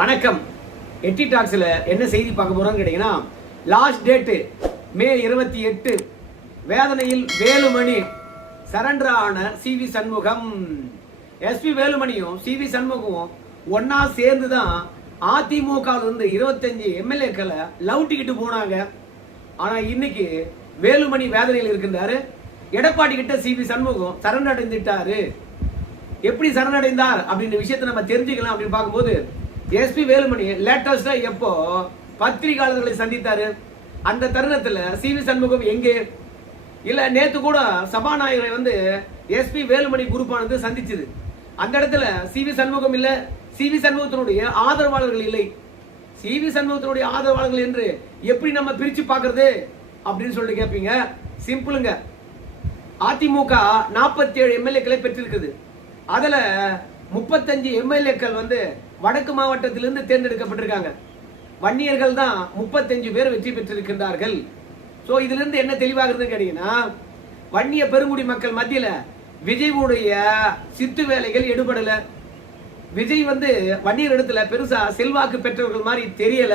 வணக்கம். எட்டி டாக்ஸ்ல என்ன செய்தி பார்க்க போறோம்னு கேட்டீங்கன்னா, லாஸ்ட் டேட் மே 28. வேதனையில் வேலுமணி சரண்டர் ஆன சி.வி. சண்முகம். எஸ்.பி. வேலுமணியும் சி.வி. சண்முகமும் ஒன்னா சேர்ந்து தான் அதிமுக 25 எம்எல்ஏக்களை லவுட்டிக்கிட்டு போனாங்க. ஆனா இன்னைக்கு வேலுமணி வேதனையில் இருக்கின்றாரு. எடப்பாடி கிட்ட சி.வி. சண்முகம் சரணடைந்துட்டாரு. எப்படி சரணடைந்தார் அப்படின்ற விஷயத்தை நம்ம தெரிஞ்சுக்கலாம் அப்படின்னு பார்க்கும்போது, எஸ்.பி. வேலுமணி லேட்டஸ்டா எப்போ பத்திரிகையாளர்களை சந்தித்தாரு, அந்த தருணத்துல சி.வி. சண்முகம் எங்கே இல்ல, நேத்து கூட சபாநாயகரை எஸ்.பி. வேலுமணி குரூப்பானது சந்திச்சது. அந்த இடத்துல சி.வி. சண்முகம் இல்ல, சி.வி. சண்முகத்தினுடைய ஆதரவாளர்கள் இல்லை. சி.வி. சண்முகத்தினுடைய ஆதரவாளர்கள் என்று எப்படி நம்ம பிரிச்சு பாக்குறது அப்படின்னு சொல்லிட்டு கேட்பீங்க. சிம்பிளுங்க. அதிமுக 47 எம்எல்ஏக்களை பெற்றிருக்குது. அதுல 35 எம்எல்ஏக்கள் வடக்கு மாவட்டத்திலிருந்து தேர்ந்தெடுக்கப்பட்டிருக்காங்க. வன்னியர்கள் தான் 35 பேர் வெற்றி பெற்றிருக்கின்றார்கள். சோ இதுல இருந்து என்ன தெளிவாகிறதுன்னு கேட்டீங்கன்னா, வன்னிய பெருங்குடி மக்கள் மத்தியில விஜயுடைய சித்து வேலைகள் எடுபடல. விஜய் வன்னியர் இடத்துல பெருசா செல்வாக்கு பெற்றவர்கள் மாதிரி தெரியல.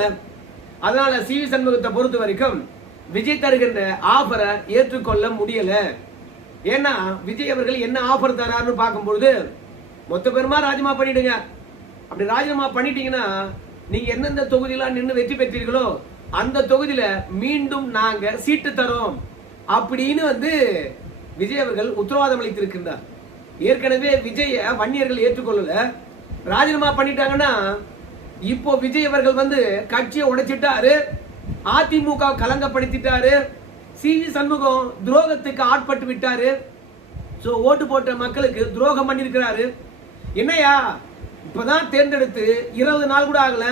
அதனால சி.வி. சண்முகத்தை பொறுத்த வரைக்கும் விஜய் தருகின்ற ஆஃபரை ஏற்றுக்கொள்ள முடியல. ஏன்னா விஜய் அவர்கள் என்ன ஆஃபர் தராருன்னு பார்க்கும்பொழுது, மொத்த பேருமா ராஜினாமா பண்ணிடுங்க. அப்படி ராஜினாமா பண்ணிட்டீங்கன்னா நீங்க எந்தெந்த தொகுதியெல்லாம் நின்று வெற்றி பெற்றீர்களோ அந்த தொகுதியில மீண்டும் நாங்க சீட்டு தரோம் அப்படின்னு விஜய் அவர்கள் உத்தரவாதம் அளித்திருக்கின்றார். ஏற்கனவே விஜய வன்னியர்கள் ஏற்றுக்கொள்ளல. ராஜினாமா பண்ணிட்டாங்கன்னா இப்போ விஜய் அவர்கள் கட்சியை உடைச்சிட்டாரு, அதிமுக கலங்கப்படுத்திட்டாரு, சி.வி. சண்முகம் துரோகத்துக்கு ஆட்பட்டு விட்டாரு. சோ ஓட்டு போட்ட மக்களுக்கு துரோகம் பண்ணிருக்கிறாரு. என்னையா இப்பதான் தேர்ந்தெடுத்து 20 நாள் கூட ஆகல,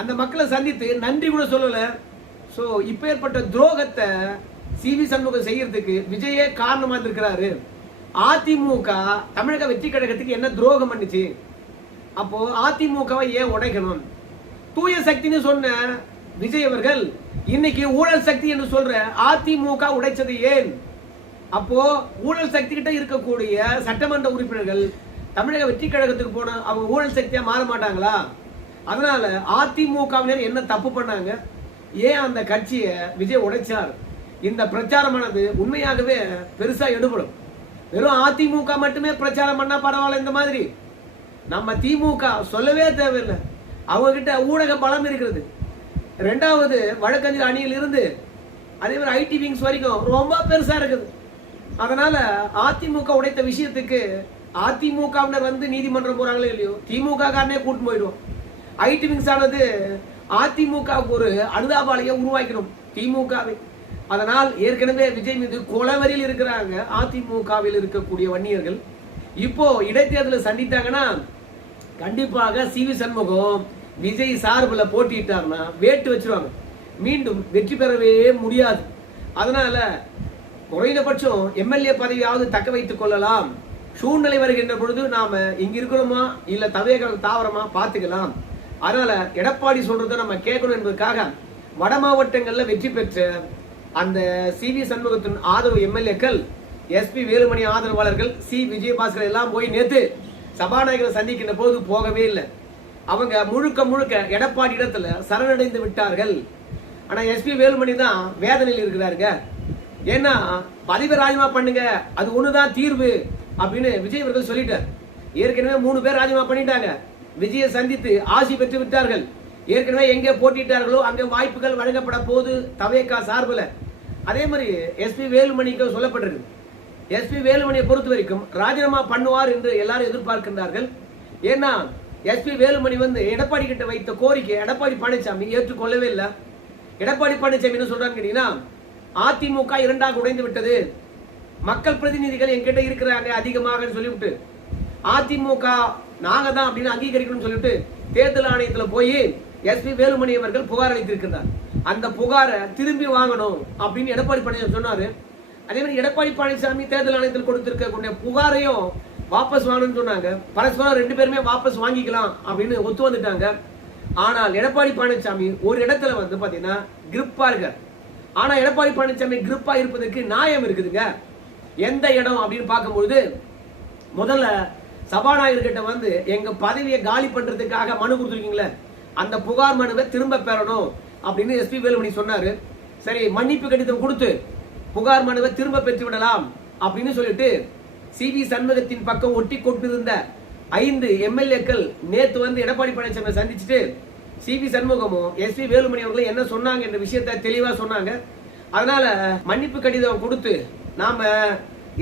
அந்த மக்களை சந்தித்து நன்றி கூட சொல்லல. சோ இப்ப ஏற்பட்ட துரோகத்தை சி.வி. சண்முகம் செய்யறதுக்கு விஜயே காரணமா இருக்கிறாரு. அதிமுக தமிழக வெற்றி கழகத்துக்கு என்ன துரோகம் பண்ணுச்சு? அப்போ அதிமுகவை ஏன் உடைக்கணும்? தூய சக்தின்னு சொன்ன விஜய் அவர்கள் இன்னைக்கு ஊழல் சக்தி என்று சொல்ற அதிமுக உடைச்சது ஏன்? அப்போ ஊழல் சக்தி கிட்ட இருக்கக்கூடிய சட்டமன்ற உறுப்பினர்கள் தமிழக வெற்றி கழகத்துக்கு போன அவங்க ஊழல் சக்தியா மாற மாட்டாங்களா? அதனால அதிமுகவினர் என்ன தப்பு பண்ணாங்க? ஏன் அந்த கட்சியை விஜய் உடைச்சார்? இந்த பிரச்சாரமானது உண்மையாகவே பெருசா எடுபடும். வெறும் அதிமுக மட்டுமே பிரச்சாரம் பண்ணா பரவாயில்ல. இந்த மாதிரி நம்ம திமுக சொல்லவே தேவையில்லை. அவங்க கிட்ட ஊடக பலம் இருக்கிறது. ரெண்டாவது வழக்கறிஞர் அணியில் இருந்து அதே மாதிரி ஐடி விங்ஸ் வரைக்கும் ரொம்ப பெருசா இருக்குது. அதனால அதிமுக உடைத்த விஷயத்துக்கு அதிமுகவினர் நீதிமன்றம் போறாங்களே இல்லையோ, திமுக காரனே கூட்டு போயிடும். ஐடி விங்ஸ் ஆனது அதிமுக ஒரு அனுதாபாலையை உருவாக்கணும் திமுகவை. அதனால் ஏற்கனவே விஜய் மீது கொலவரியில் இருக்கிறாங்க அதிமுகவில் இருக்கக்கூடிய வன்னியர்கள். இப்போ இடைத்தேர்தலில் சந்தித்தாங்கன்னா கண்டிப்பாக சி.வி. சண்முகம் விஜய் சார்பில் போட்டிட்டார்னா வேட்டு வச்சிருவாங்க. மீண்டும் வெற்றி பெறவே முடியாது. அதனால குறைந்தபட்சம் எம்எல்ஏ பதவியாவது தக்க வைத்துக் கொள்ளலாம். சூழ்நிலை வருகின்ற பொழுது நாம இங்க இருக்கிறோமா இல்ல தாவரமா பாத்துக்கலாம். அதனால எடப்பாடி சொல்றதை நம்ம கேட்கணும் என்பதற்காக வட மாவட்டங்கள்ல வெற்றி பெற்ற அந்த சி.வி. சண்முகத்தின் ஆதரவு எம்எல்ஏக்கள், எஸ்.பி. வேலுமணி ஆதரவாளர்கள், சி. விஜயபாஸ்கர் எல்லாம் போய் நேத்து சபாநாயகரை சந்திக்கின்ற போது போகவே இல்லை. அவங்க முழுக்க எடப்பாடி இடத்துல சரணடைந்து விட்டார்கள். ஆனா எஸ்.பி. வேலுமணி தான் வேதனையில் இருக்கிறாருங்க. ஏன்னா பதவி ராஜினாமா பண்ணுங்க, அது ஒண்ணுதான் தீர்வு அப்படின்னு விஜய் அவர்கள் சொல்லிட்டார். ஏற்கனவே 3 பேர் ராஜினாமா பண்ணிட்டாங்க. விஜயை சந்தித்து ஆசி பெற்று விட்டார்கள். ஏற்கனவே எங்க போட்டிட்டார்களோ அங்க வாய்ப்புகள் வழங்கப்பட போது தவேகா சார்பில். அதே மாதிரி எஸ்.பி. வேலுமணிக்கு சொல்லப்பட்டிருக்கு. எஸ்.பி. வேலுமணியை பொறுத்த வரைக்கும் ராஜினாமா பண்ணுவார் என்று எல்லாரும் எதிர்பார்க்கின்றார்கள். ஏன்னா எஸ்.பி. வேலுமணி எடப்பாடி கிட்ட வைத்த கோரிக்கை எடப்பாடி பழனிசாமி ஏற்றுக்கொள்ளவே இல்லை. எடப்பாடி பழனிசாமி என்ன சொல்றான்னு கேட்டீங்கன்னா, அதிமுக 2ஆக உடைந்து விட்டது, மக்கள் பிரதிநிதிகள் என்கிட்ட இருக்கிறாங்க அதிகமாக சொல்லிவிட்டு அதிமுக நாங்க தான் அப்படின்னு அங்கீகரிக்கணும்னு சொல்லிட்டு தேர்தல் ஆணையத்துல போய் எஸ்.பி. வேலுமணி அவர்கள் புகார் அளித்திருக்கிறார். அந்த புகாரை திரும்பி வாங்கணும் அப்படின்னு எடப்பாடி பழனிசாமி சொன்னாரு. அதே மாதிரி எடப்பாடி பழனிசாமி தேர்தல் ஆணையத்தில் கொடுத்திருக்கக்கூடிய புகாரையும் வாபஸ் வாங்கணும்னு சொன்னாங்க. பரஸ்பரம் 2 பேருமே வாபஸ் வாங்கிக்கலாம் அப்படின்னு ஒத்து வந்துட்டாங்க. ஆனால் எடப்பாடி பழனிசாமி ஒரு இடத்துல பாத்தீங்கன்னா கிரிப்பா இருக்கார். ஆனா எடப்பாடி பழனிசாமி கிரிப்பா இருப்பதற்கு நியாயம் இருக்குதுங்க. எந்த இடம் அப்படின்னு பார்க்கும்போது, முதல்ல சபாநாயகர்கிட்ட வந்து எங்க பதவியை காலி பண்றதுக்காக மனு கொடுத்துருக்கீங்களே, அந்த புகார் மனுவை திரும்ப பெறணும் அப்படின்னு எஸ்பி வேலுமணி சொன்னாரு. சரி, மன்னிப்பு கடிதம் கொடுத்து புகார் மனுவை திரும்ப பெற்று விடலாம் அப்படின்னு சொல்லிட்டு சிவி சண்முகத்தின் பக்கம் ஒட்டி கொண்டிருந்த 5 எம்எல்ஏக்கள் நேத்து வந்து எடப்பாடி பழனிசாமி சந்திச்சுட்டு சிவி சண்முகமும் எஸ்பி வேலுமணி அவர்களும் என்ன சொன்னாங்க என்ற விஷயத்தை தெளிவா சொன்னாங்க. அதனால மன்னிப்பு கடிதம் கொடுத்து நாம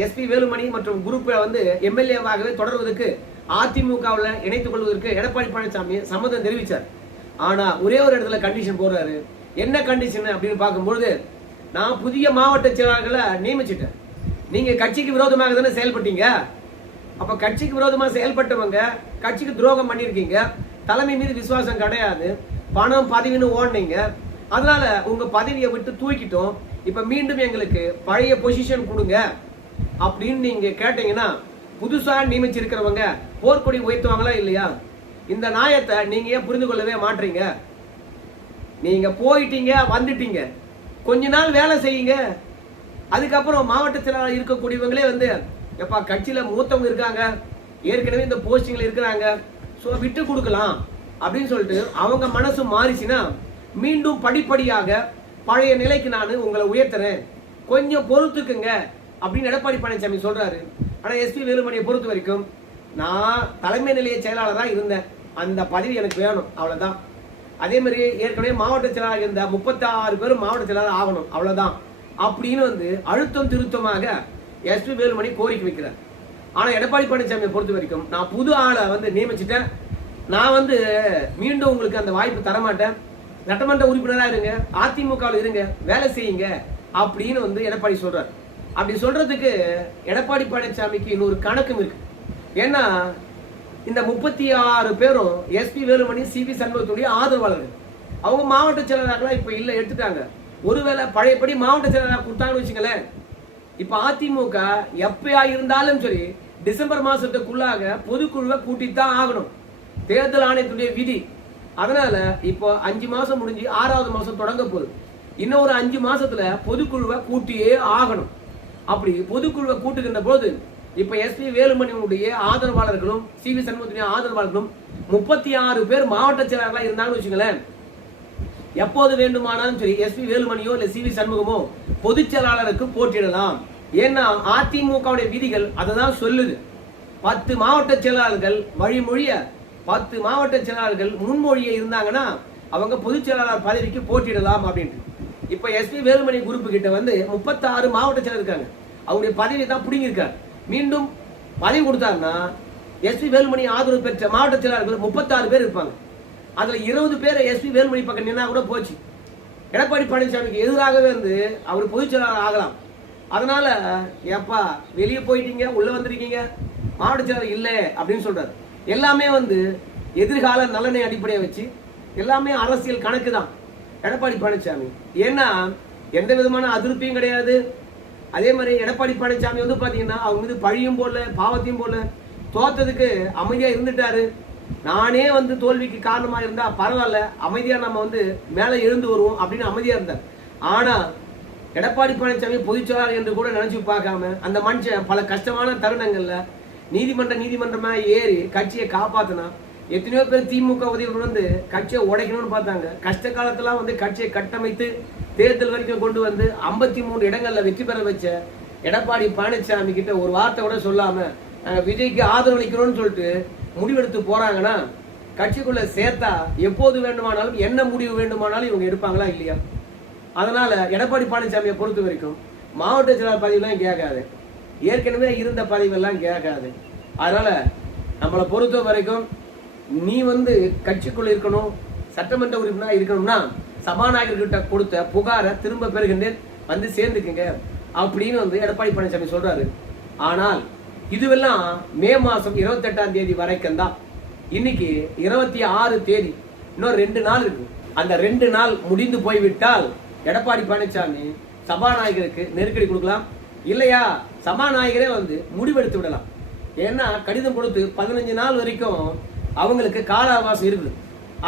எஸ்பி வேலுமணி மற்றும் குரூப்பை வந்து எம்எல்ஏவாகவே தொடர்வதற்கு அதிமுகவில் இணைத்துக் கொள்வதற்கு எடப்பாடி பழனிசாமி சம்மதம் தெரிவிச்சார். ஆனா ஒரே ஒரு இடத்துல கண்டிஷன் போடுறாரு. என்ன கண்டிஷன் அப்படின்னு பார்க்கும்போது, நான் புதிய மாவட்ட செயலாளர்களை நியமிச்சிட்டேன். நீங்க கட்சிக்கு விரோதமாக தானே செயல்பட்டீங்க. அப்ப கட்சிக்கு விரோதமா செயல்பட்டவங்க கட்சிக்கு துரோகம் பண்ணிருக்கீங்க, தலைமை மீது விசுவாசம் கிடையாது, பணம் பதவின்னு ஓடுனீங்க, அதனால உங்க பதவியை விட்டு தூக்கிட்டோம், இப்ப மீண்டும் எங்களுக்கு பழைய பொசிஷன் கொடுங்க அப்படின்னு நீங்க கேட்டீங்கன்னா புதுசா நியமிச்சிருக்கிறவங்க போர்க்கொடி உயர்த்துவாங்களா இல்லையா? இந்த நியாயத்தை நீங்க ஏன் புரிந்து கொள்ளவே மாட்டீங்க? நீங்க போயிட்டீங்க, வந்துட்டீங்க, கொஞ்ச நாள் வேலை செய்யுங்க, அதுக்கப்புறம் மாவட்ட செயலாளர் இருக்கக்கூடியவங்களே வந்து எப்பா கட்சியில மூத்தவங்க இருக்காங்க, ஏற்கனவே இந்த போஸ்டிங்ல இருக்கிறாங்க, ஸோ விட்டு கொடுக்கலாம் அப்படின்னு சொல்லிட்டு அவங்க மனசு மாறிச்சுன்னா மீண்டும் படிப்படியாக பழைய நிலைக்கு நான் உங்களை உயர்த்துறேன், கொஞ்சம் பொறுத்துக்குங்க அப்படின்னு எடப்பாடி பழனிசாமி சொல்றாரு. ஆனா எஸ்பி வேலுமணியை பொறுத்த வரைக்கும், நான் தலைமை நிலைய செயலாளராக இருந்தேன், அந்த பதவி எனக்கு வேணும், அவ்வளவுதான். அதே மாதிரி ஏற்கனவே மாவட்ட செயலாளர் இருந்த 36 பேரும் மாவட்ட செயலாளர் ஆகணும், அவ்வளவுதான் அப்படின்னு வந்து அழுத்தம் திருத்தமாக எஸ்பி வேலுமணி கோரிக்கை வைக்கிறார். ஆனா எடப்பாடி பழனிசாமியை பொறுத்த வரைக்கும், நான் புது ஆளை வந்து நியமிச்சுட்டேன், நான் வந்து மீண்டும் உங்களுக்கு அந்த வாய்ப்பு தரமாட்டேன், சட்டமன்ற உறுப்பினராக இருங்க, அதிமுகவில் இருங்க, வேலை செய்யுங்க அப்படின்னு வந்து எடப்பாடி சொல்றாரு. அப்படி சொல்றதுக்கு எடப்பாடி பழனிசாமிக்கு இன்னொரு கணக்கும் இருக்கு. ஏன்னா இந்த 36 பேரும் எஸ்பி வேலுமணி சிவி சண்முகத்துடைய ஆதரவாளர்கள். அவங்க மாவட்ட செயலாளர்களா இப்ப இல்ல, எடுத்துட்டாங்க. ஒருவேளை பழையபடி மாவட்ட செயலாளராக கொடுத்தாங்கன்னு வச்சுங்களேன், இப்ப அதிமுக எப்பயா இருந்தாலும் சரி டிசம்பர் மாசத்துக்குள்ளாக பொதுக்குழுவை கூட்டித்தான் ஆகணும், தேர்தல் ஆணையத்துடைய விதி. அதனால இப்போ 5 மாசம் முடிஞ்சு 6வது மாசம் தொடங்க போகுது. இன்னும் ஒரு 5 மாசத்துல பொதுக்குழுவை கூட்டியே ஆகணும். அப்படி பொதுக்குழுவை கூட்டுகின்ற போது இப்ப எஸ்பி வேலுமணியுடைய ஆதரவாளர்களும் சிவி சண்முகத்துடைய ஆதரவாளர்களும் 36 பேர் மாவட்ட செயலாளர்களா இருந்தாங்கன்னு வச்சுங்களேன், எப்போது வேண்டுமானாலும் சரி எஸ்பி வேலுமணியோ இல்ல சிவி சண்முகமோ பொதுச் செயலாளருக்கு போட்டியிடலாம். ஏன்னா அதிமுகவுடைய விதிகள் அதுதான் சொல்லுது. 10 மாவட்ட செயலாளர்கள் வழிமொழிய 10 மாவட்ட செயலாளர்கள் முன்மொழிய இருந்தாங்கன்னா அவங்க பொதுச் செயலாளர் பதவிக்கு போட்டியிடலாம் அப்படின்ட்டு. இப்ப எஸ்பி வேலுமணி குரூப் கிட்ட வந்து 36 மாவட்ட செயலர் இருக்காங்க, அவருடைய பதவி தான் பிடிங்கிருக்காரு. மீண்டும் பதவி கொடுத்தாருன்னா எஸ்பி வேலுமணி ஆதரவு பெற்ற மாவட்ட செயலாளர்கள் 36 பேர் இருப்பாங்க. அதுல 20 பேர் எஸ்பி வேலுமணி பக்கம் நின்னா கூட போச்சு, எடப்பாடி பழனிசாமிக்கு எதிராகவே வந்து அவர் பொதுச் செயலாளர் ஆகலாம். அதனால ஏப்பா வெளியே போயிட்டீங்க, உள்ள வந்திருக்கீங்க, மாவட்ட செயலாளர் இல்லை அப்படின்னு சொல்றாரு. எல்லாமே வந்து எதிர்கால நலனை அடிப்படையை வச்சு எல்லாமே அரசியல் கணக்கு தான் எடப்பாடி பழனிசாமி. ஏன்னா எந்த விதமான அதிருப்தியும் கிடையாது. அதே மாதிரி எடப்பாடி பழனிசாமி வந்து பாத்தீங்கன்னா அவங்க மீது பழியும் போடல, பாவத்தையும் போடல, தோத்ததுக்கு அமைதியா இருந்துட்டாரு. நானே வந்து தோல்விக்கு காரணமா இருந்தா பரவாயில்ல, அமைதியா நம்ம வந்து மேல எழுந்து வருவோம் அப்படின்னு அமைதியா இருந்தார். ஆனா எடப்பாடி பழனிசாமி பொதுச்செயலாளர் என்று கூட நினைச்சு பார்க்காம அந்த மனுஷன் பல கஷ்டமான தருணங்கள்ல நீதிமன்றமா ஏறி கட்சியை காப்பாத்தினா. எத்தனையோ பேர் திமுக உதவிகள் வந்து கட்சியை உடைக்கணும்னு பார்த்தாங்க. கஷ்ட காலத்துல வந்து கட்சியை கட்டமைத்து தேர்தல் வரைக்கும் கொண்டு வந்து 53 இடங்கள்ல வெற்றி பெற வச்ச எடப்பாடி பழனிசாமி கிட்ட ஒரு வார்த்தை கூட சொல்லாம விஜய்க்கு ஆதரவளிக்கிறோம்னு சொல்லிட்டு முடிவெடுத்து போறாங்கன்னா கட்சிக்குள்ள சேர்த்தா எப்போது வேண்டுமானாலும் என்ன முடிவு வேண்டுமானாலும் இவங்க எடுப்பாங்களா இல்லையா? அதனால எடப்பாடி பழனிசாமியை பொறுத்த வரைக்கும் மாவட்ட செயலாளர் பதவியெல்லாம் கேட்காது, ஏற்கனவே இருந்த பதவியெல்லாம் கேட்காது. அதனால நம்மளை பொறுத்த வரைக்கும் நீ வந்து கட்சிக்குள்ள இருக்கணும், சட்டமன்ற உறுப்பினராக இருக்கணும்னா சபாநாயகர்கிட்ட கொடுத்த புகாரை திரும்ப பெறுகின்றேன், வந்து சேர்ந்துக்குங்க அப்படின்னு வந்து எடப்பாடி பழனிசாமி சொல்றாரு. ஆனால் இதுவெல்லாம் மே மாசம் 28ஆம் தேதி வரைக்கும் தான். இன்னைக்கு 26 தேதி, இன்னும் 2 நாள் இருக்கு. அந்த 2 நாள் முடிந்து போய்விட்டால் எடப்பாடி பழனிசாமி சபாநாயகருக்கு நெருக்கடி கொடுக்கலாம், இல்லையா சபாநாயகரே வந்து முடிவெடுத்து விடலாம். ஏன்னா கடிதம் கொடுத்து 15 நாள் வரைக்கும் அவங்களுக்கு கால அவகாசம் இருக்குது.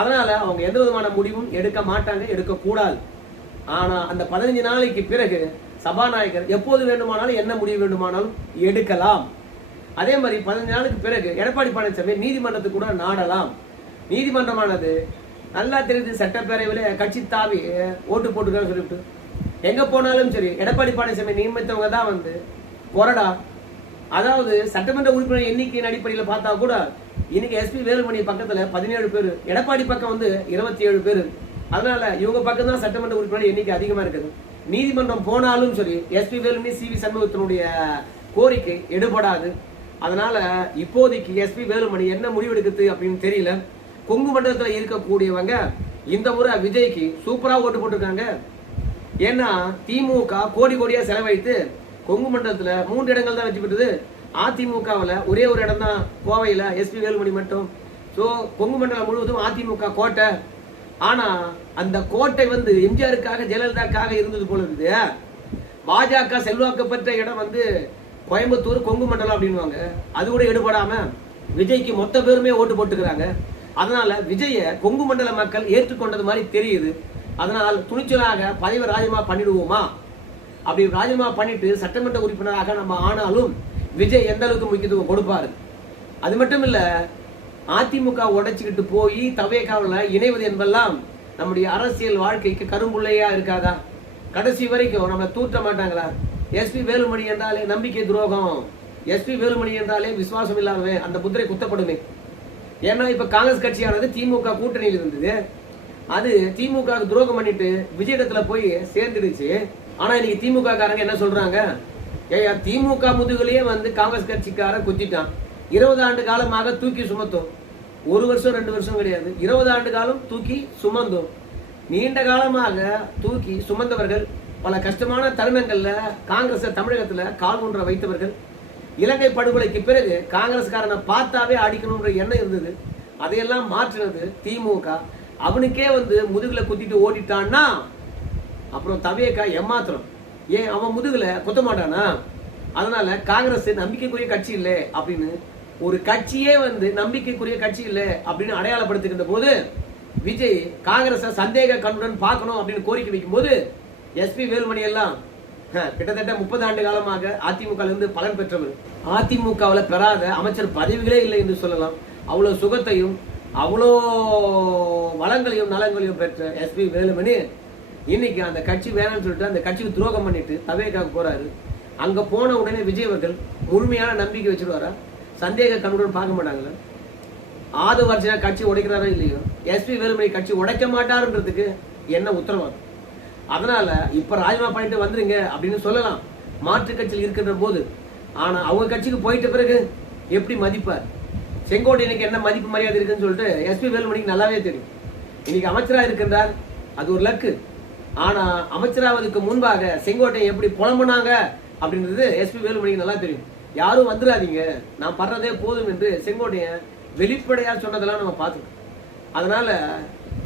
அதனால அவங்க எந்த விதமான முடிவும் எடுக்க மாட்டாங்க, எடுக்க கூடாது. ஆனா அந்த 15 நாளைக்கு பிறகு சபாநாயகர் எப்போது வேண்டுமானாலும் என்ன முடிவு வேண்டுமானாலும் எடுக்கலாம். அதே மாதிரி 15 நாளுக்கு பிறகு எடப்பாடி பழனிசாமி நீதிமன்றத்துக்கு கூட நாடலாம். நீதிமன்றமானது நல்லா தெரியுது, சட்டப்பேரவையில் கட்சி தாவி ஓட்டு போட்டுக்கான்னு சொல்லிவிட்டு எங்க போனாலும் சரி எடப்பாடி பழனிசாமி நியமித்தவங்க தான் வந்து கொறடா. அதாவது சட்டமன்ற உறுப்பினர் எண்ணிக்கையின் அடிப்படையில் பார்த்தா கூட இன்னைக்கு எஸ்பி வேலுமணி பக்கத்துல 17 பேர், எடப்பாடி பக்கம் வந்து 27 பேர். அதனால இவங்க பக்கம் தான் சட்டமன்ற உறுப்பினர் எண்ணிக்கை அதிகமா இருக்குது. நீதிமன்றம் போனாலும் சரி எஸ்பி வேலுமணி சிவி சண்முகத்தினுடைய கோரிக்கை எடுபடாது. அதனால இப்போதைக்கு எஸ்பி வேலுமணி என்ன முடிவெடுக்குது அப்படின்னு தெரியல. கொங்கு மண்டலத்தில் இருக்கக்கூடியவங்க இந்த முறை விஜய்க்கு சூப்பரா ஓட்டு போட்டிருக்காங்க. ஏன்னா திமுக கோடி கோடியா செலவழித்து கொங்கு மண்டலத்துல 3 இடங்கள் தான் வெற்றி பெற்றது. அதிமுகவில் ஒரே ஒரு இடம் தான் கோவையில் எஸ்பி வேலுமணி மட்டும். ஸோ கொங்கு மண்டலம் முழுவதும் அதிமுக கோட்டை. ஆனா அந்த கோட்டை வந்து எம்ஜிஆருக்காக ஜெயலலிதாக்காக இருந்தது போல இருக்குது. பாஜக செல்வாக்கு பெற்ற இடம் வந்து கோயம்புத்தூர் கொங்கு மண்டலம் அப்படின்வாங்க. அது கூட எடுபடாம விஜய்க்கு மொத்த பேருமே ஓட்டு போட்டுக்கிறாங்க. அதனால விஜய கொங்கு மண்டல மக்கள் ஏற்றுக்கொண்டது மாதிரி தெரியுது. அதனால் துணிச்சலாக பதவி ராஜினாமா பண்ணிடுவோமா, அப்படி ராஜினாமா பண்ணிட்டு சட்டமன்ற உறுப்பினராக நம்ம ஆனாலும் விஜய் எந்த அளவுக்கு முக்கியத்துவம் கொடுப்பாரு. அது மட்டும் இல்ல, அதிமுக உடைச்சுக்கிட்டு போய் தவேகாவில் இணைவது என்பதெல்லாம் நம்முடைய அரசியல் வாழ்க்கைக்கு கரும்புள்ளையா இருக்காதா? கடைசி வரைக்கும் நம்மளை தூற்ற மாட்டாங்களா? எஸ்பி வேலுமணி என்றாலே நம்பிக்கை துரோகம், எஸ்பி வேலுமணி என்றாலே விசுவாசம் இல்லாதவன், அந்த முத்திரை குத்தப்படுமே. ஏன்னா இப்ப காங்கிரஸ் கட்சியானது திமுக கூட்டணியில் இருந்தது. அது திமுக துரோகம் பண்ணிட்டு விஜயிடத்துல போய் சேர்ந்துடுச்சு. ஆனா இன்னைக்கு திமுக காரங்க என்ன சொல்றாங்க, ஏயா திமுக முதுகுலயே வந்து காங்கிரஸ் கட்சிக்காரன் குத்திட்டான். 20 ஆண்டு காலமாக தூக்கி சுமத்தோம். 1 வருஷம் 2 வருஷம் கிடையாது, 20 ஆண்டு காலம் தூக்கி சுமந்தோம். நீண்ட காலமாக தூக்கி சுமந்தவர்கள், பல கஷ்டமான தருணங்கள்ல காங்கிரஸ் தமிழகத்துல கால் ஒன்ற வைத்தவர்கள். இலங்கை படுகொலைக்கு பிறகு காங்கிரஸ்காரனை பார்த்தாவே அடிக்கணும்ன்ற எண்ணம் இருந்தது. அதையெல்லாம் மாற்றினது திமுக. அவனுக்கே வந்து முதுகுல குத்திட்டு ஓடிட்டான்னா அப்புறம் தவேகா ஏமாத்திரம். ஏன் அவன் முதுகுல குத்த மாட்டானா? அதனால காங்கிரஸ் நம்பிக்கைக்குரிய கட்சி இல்லை அப்படின்னு, ஒரு கட்சியே வந்து நம்பிக்கைக்குரிய கட்சி இல்லை அப்படின்னு அடையாளப்படுத்துகின்ற போது விஜய் காங்கிரஸை சந்தேக கண்ணுடன் பார்க்கணும் அப்படின்னு கோரிக்கை வைக்கும் போது எஸ்பி வேலுமணி எல்லாம் கிட்டத்தட்ட 30 ஆண்டு காலமாக அதிமுக இருந்து பலன் பெற்றவர். அதிமுகவில் பெறாத அமைச்சர் பதவிகளே இல்லை என்று சொல்லலாம். அவ்வளவு சுகத்தையும் அவ்வளோ வளங்களையும் நலங்களையும் பெற்ற எஸ்பி வேலுமணி இன்னைக்கு அந்த கட்சி வேணாம்னு சொல்லிட்டு அந்த கட்சிக்கு துரோகம் பண்ணிட்டு தவேகாக போறாரு. அங்க போன உடனே விஜய் அவர்கள் முழுமையான நம்பிக்கை வச்சிருவாரா? சந்தேக கண்ணுடன் பார்க்க மாட்டாங்களா? ஆதவ அர்ஜுனா கட்சி உடைக்கிறாரா இல்லையோ, எஸ்பி வேலுமணி கட்சி உடைக்க மாட்டாருன்றதுக்கு என்ன உத்தரவாதம்? அதனால இப்ப ராஜினாமா பண்ணிட்டு வந்துருங்க அப்படின்னு சொல்லலாம் மாற்று கட்சியில் இருக்கின்ற போது. ஆனா அவங்க கட்சிக்கு போயிட்ட பிறகு எப்படி மதிப்பார்? செங்கோட்டையனுக்கு என்ன மதிப்பு மரியாதை இருக்குன்னு சொல்லிட்டு எஸ்பி வேலுமணிக்கு நல்லாவே தெரியும். இன்னைக்கு அமைச்சராக இருக்கின்றார், அது ஒரு லக்கு. ஆனா அமைச்சராவதுக்கு முன்பாக செங்கோட்டையன் எப்படி புலம்புனாங்க அப்படின்றது எஸ்பி வேலுமணிக்கு நல்லா தெரியும். யாரும் வந்துடாதீங்க, நான் படுறதே போதும் என்று செங்கோட்டையன் வெளிப்படையா சொன்னதெல்லாம் நம்ம பார்த்துக்கோம். அதனால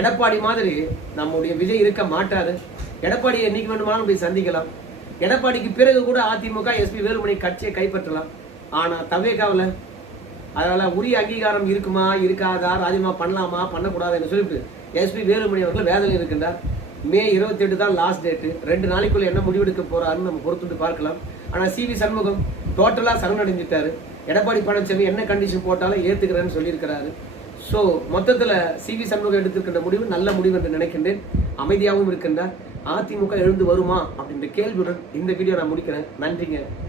எடப்பாடி மாதிரி நம்முடைய விஜய் இருக்க மாட்டாரு. எடப்பாடியை என்னைக்கு வேண்டுமானாலும் போய் சந்திக்கலாம். எடப்பாடிக்கு பிறகு கூட அதிமுக எஸ்பி வேலுமணி கட்சியை கைப்பற்றலாம். ஆனா தவேகாவில் அதனால உரிய அங்கீகாரம் இருக்குமா இருக்காதா, ராஜினாமா பண்ணலாமா பண்ணக்கூடாது என்று சொல்லிட்டு எஸ்பி வேலுமணி அவர்கள் வேதனை இருக்கின்றார். மே 28 தான் லாஸ்ட் டேட்டு. 2 நாளைக்குள்ள என்ன முடிவெடுக்க போறாருன்னு நம்ம பொறுத்துட்டு பார்க்கலாம். ஆனா சிவி சண்முகம் டோட்டலா சரணடைஞ்சிட்டாரு. எடப்பாடி பழனிசாமி என்ன கண்டிஷன் போட்டாலும் ஏத்துக்கிறேன்னு சொல்லியிருக்கிறாரு. ஸோ மொத்தத்துல சிவி சண்முகம் எடுத்திருக்கின்ற முடிவு நல்ல முடிவு என்று நினைக்கின்றேன். அமைதியாகவும் இருக்கின்றார். அதிமுக எழுந்து வருமா அப்படின்ற கேள்வியுடன் இந்த வீடியோ நான் முடிக்கிறேன். நன்றிங்க.